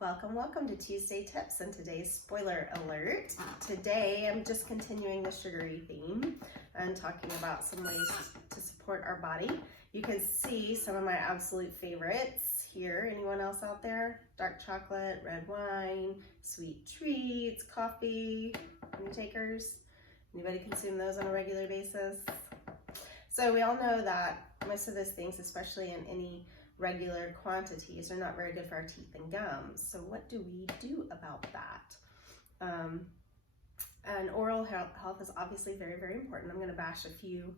Welcome to Tuesday Tips and today's spoiler alert. Today I'm just continuing the sugary theme and talking about some ways to support our body. You can see some of my absolute favorites here. Anyone else out there? Dark chocolate, red wine, sweet treats, coffee. Any takers? Anybody consume those on a regular basis? So we all know that most of those things, especially in any regular quantities, are not very good for our teeth and gums. So what do we do about that? And oral health is obviously very, very important. I'm going to bash a few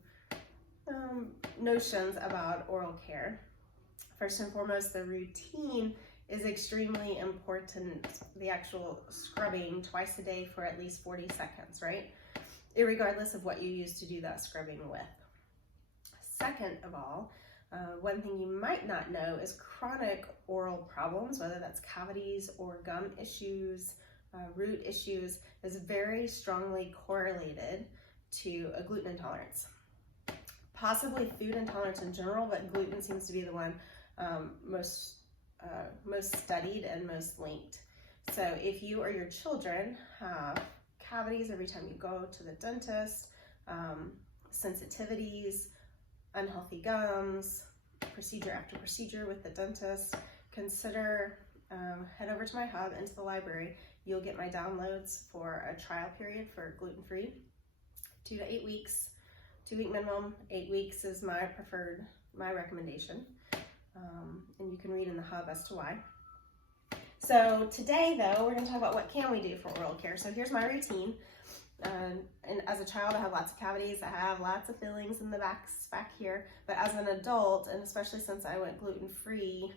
notions about oral care. First and foremost, the routine is extremely important. The actual scrubbing twice a day for at least 40 seconds, right? Irregardless of what you use to do that scrubbing with. Second of all, one thing you might not know is chronic oral problems, whether that's cavities or gum issues, root issues, is very strongly correlated to a gluten intolerance. Possibly food intolerance in general, but gluten seems to be the one most studied and most linked. So if you or your children have cavities every time you go to the dentist, sensitivities, unhealthy gums, procedure after procedure with the dentist, consider head over to my hub into the library. You'll get my downloads for a trial period for gluten-free, 2 to 8 weeks, 2-week minimum. 8 weeks is my recommendation, and you can read in the hub as to why. So today though, we're going to talk about what can we do for oral care. So here's my routine. And as a child, I have lots of cavities. I have lots of fillings in the back here. But as an adult, and especially since I went gluten-free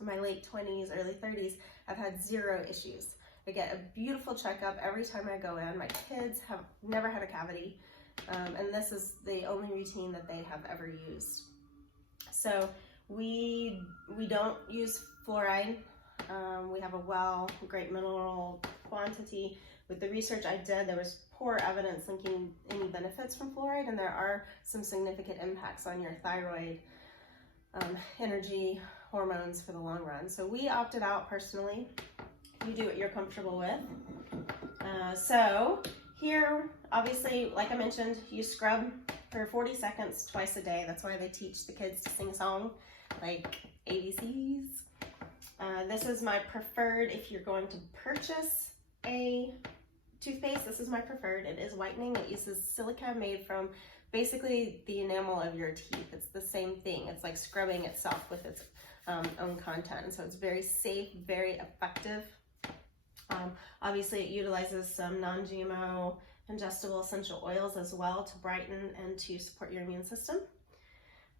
in my late 20s, early 30s, I've had 0 issues. I get a beautiful checkup every time I go in. My kids have never had a cavity, and this is the only routine that they have ever used. So we don't use fluoride. We have a great mineral quantity. With the research I did, there was poor evidence linking any benefits from fluoride, and there are some significant impacts on your thyroid, energy, hormones for the long run. So we opted out personally. You do what you're comfortable with. So here, obviously, like I mentioned, you scrub for 40 seconds twice a day. That's why they teach the kids to sing a song like ABCs. This is my preferred if you're going to purchase a toothpaste. This is my preferred. It is whitening. It uses silica made from basically the enamel of your teeth. It's the same thing. It's like scrubbing itself with its own content. So it's very safe, very effective. Obviously it utilizes some non-GMO ingestible essential oils as well to brighten and to support your immune system.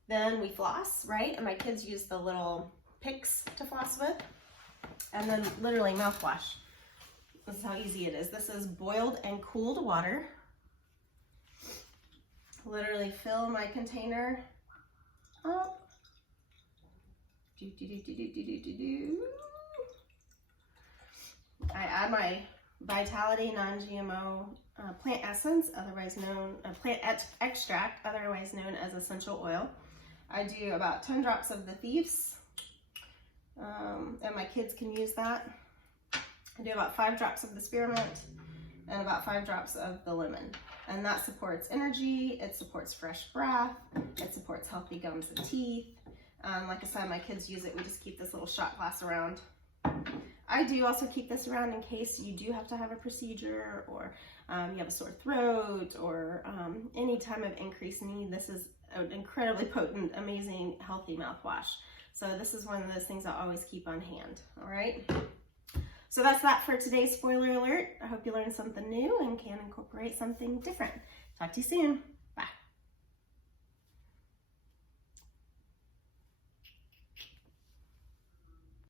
Then we floss, right? And my kids use the little picks to floss with. And then literally mouthwash. This is how easy it is. This is boiled and cooled water. Literally fill my container up. I add my Vitality non-GMO plant essence, otherwise known plant extract, otherwise known as essential oil. I do about 10 drops of the Thieves, and my kids can use that. I do about 5 drops of the spearmint and about 5 drops of the lemon. And that supports energy, it supports fresh breath, it supports healthy gums and teeth. Like I said, my kids use it. We just keep this little shot glass around. I do also keep this around in case you do have to have a procedure, or you have a sore throat, or any time of increased need. This is an incredibly potent, amazing, healthy mouthwash. So this is one of those things I always keep on hand, all right? So that's that for today's spoiler alert. I hope you learned something new and can incorporate something different. Talk to you soon.